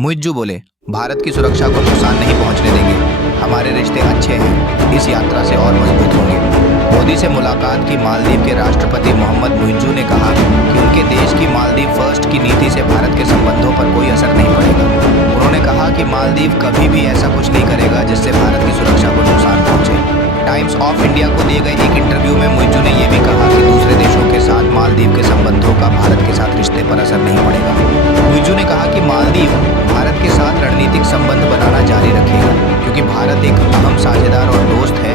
मुइज्जू बोले, भारत की सुरक्षा को नुकसान नहीं पहुंचने देंगे। हमारे रिश्ते अच्छे हैं, इस यात्रा से और मजबूत होंगे। मोदी से मुलाकात की मालदीव के राष्ट्रपति मोहम्मद मुइज्जू ने कहा कि उनके देश की मालदीव फर्स्ट की नीति से भारत के संबंधों पर कोई असर नहीं पड़ेगा। उन्होंने कहा कि मालदीव कभी भी ऐसा कुछ नहीं करेगा जिससे भारत की सुरक्षा को नुकसान पहुंचे। टाइम्स ऑफ इंडिया को दिए गए एक इंटरव्यू में मुइज्जू ने यह भी कहा कि दूसरे देशों के साथ मालदीव के संबंधों का भारत के साथ रिश्ते पर असर नहीं पड़ेगा। मुइज्जू ने कहा कि मालदीव भारत के साथ रणनीतिक संबंध बनाना जारी रखेगा क्योंकि भारत एक अहम साझेदार और दोस्त है।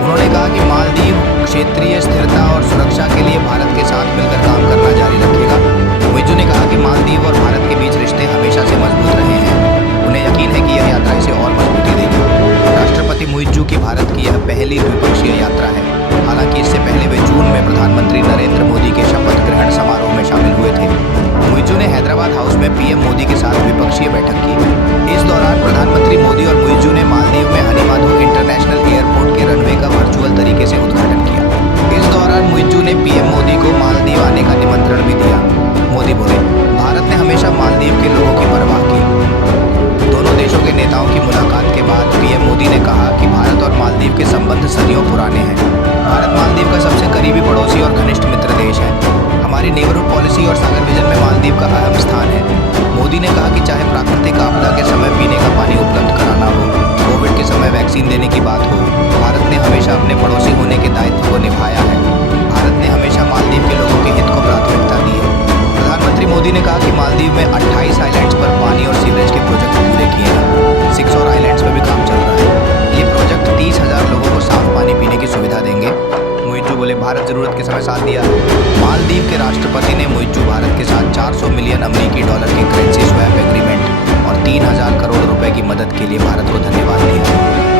उन्होंने कहा कि मालदीव क्षेत्रीय स्थिरता और सुरक्षा के लिए भारत के साथ मिलकर काम करना जारी रखेगा। मुइज्जू ने कहा कि मालदीव और भारत के बीच रिश्ते हमेशा से मजबूत रहे हैं। उन्हें यकीन है कि यह यात्रा इसे और मजबूती देगी। राष्ट्रपति मुइज्जू की भारत की यह पहली द्विपक्षीय यात्रा है। हालांकि इससे पहले वे जून में प्रधानमंत्री नरेंद्र मोदी के शपथ ग्रहण समारोह में शामिल हुए थे। मुइज्जू ने हैदराबाद हाउस में पीएम मोदी के साथ द्विपक्षीय बैठक की। इस दौरान प्रधानमंत्री मोदी और मुइज्जू ने मालदीव में हनीमाधु इंटरनेशनल एयरपोर्ट के रनवे का वर्चुअल तरीके से उद्घाटन किया। इस दौरान मुइज्जू ने पीएम मोदी को मालदीव आने का निमंत्रण भी दिया। मोदी बोले, भारत ने हमेशा मालदीव के लोगों की परवाह की। दोनों देशों के नेताओं की मुलाकात के बाद पीएम मोदी ने कहा कि भारत और मालदीव के संबंध सदियों पुराने हैं। भारत मालदीव का सबसे करीबी पड़ोसी और घनिष्ठ मित्र देश है। हमारी नेबरहुड पॉलिसी और सागर विजन में मालदीव का अहम स्थान है। मोदी ने कहा कि चाहे प्राकृतिक आपदा के समय पीने का पानी उपलब्ध कराना हो, कोविड के समय वैक्सीन देने की बात हो, भारत ने हमेशा अपने पड़ोसी होने के दायित्व को निभाया है। भारत ने हमेशा मालदीव के लोगों के हित को प्राथमिकता दी है। प्रधानमंत्री मोदी ने कहा कि मालदीव में 28 आइलैंड्स पर पानी और सीवरेज के प्रोजेक्ट पूरे किए हैं। 6 और आइलैंड्स पर भी काम चल रहा है। ये प्रोजेक्ट 30,000 लोगों को साफ पानी पीने की सुविधा देंगे। मुइज्जू बोले, भारत जरूरत के समय साथ दिया। मालदीव के राष्ट्रपति ने मुइज्जू भारत के साथ 400 मिलियन अमेरिकी डॉलर के करेंसी स्वैप एग्रीमेंट और 3,000 करोड़ रुपए की मदद के लिए भारत को धन्यवाद दिया।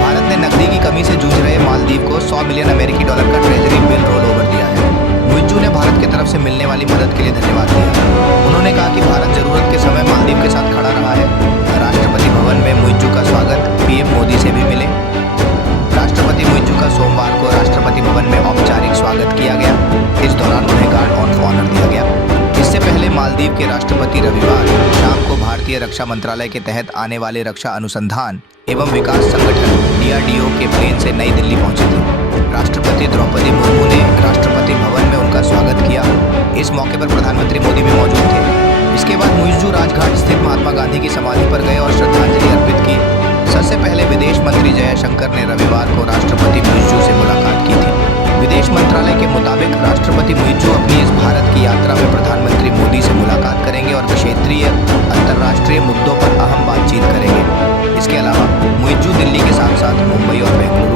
भारत ने नकदी की कमी से जूझ रहे मालदीव को 100 मिलियन अमेरिकी डॉलर का ट्रेजरी बिल रोल ओवर दिया है। मुइज्जू ने भारत की तरफ से मिलने वाली मदद के लिए धन्यवाद दिया। उन्होंने कहा कि भारत जरूरत के समय मालदीव के साथ खड़ा रहा है। राष्ट्रपति भवन में मुइज्जू का स्वागत पीएम मोदी से भी मिले। राष्ट्रपति मुइज्जू का सोमवार को राष्ट्रपति भवन में औपचारिक स्वागत किया गया। इस दौरान उन्हें गार्ड ऑफ ऑनर दिया गया। इससे पहले मालदीव के राष्ट्रपति रविवार शाम को भारतीय रक्षा मंत्रालय के तहत आने वाले रक्षा अनुसंधान एवं विकास संगठन DRDO के प्लेन से नई दिल्ली पहुंचे थे। राष्ट्रपति द्रौपदी मुर्मू ने राष्ट्रपति भवन में उनका स्वागत किया। इस मौके पर प्रधानमंत्री मोदी भी मौजूद थे। इसके बाद मुइज्जू राजघाट स्थित महात्मा गांधी की समाधि पर गए और श्रद्धांजलि अर्पित की। सबसे पहले विदेश मंत्री जयशंकर ने रविवार को राष्ट्रपति मुइज्जू से मुलाकात की थी। विदेश मंत्रालय के मुताबिक राष्ट्रपति मुइज्जू अपनी इस भारत की यात्रा में प्रधानमंत्री मोदी से मुलाकात करेंगे और क्षेत्रीय अंतर्राष्ट्रीय मुद्दों पर अहम बातचीत करेंगे। इसके अलावा मुइज्जू दिल्ली के साथ साथ मुंबई और बेंगलुरु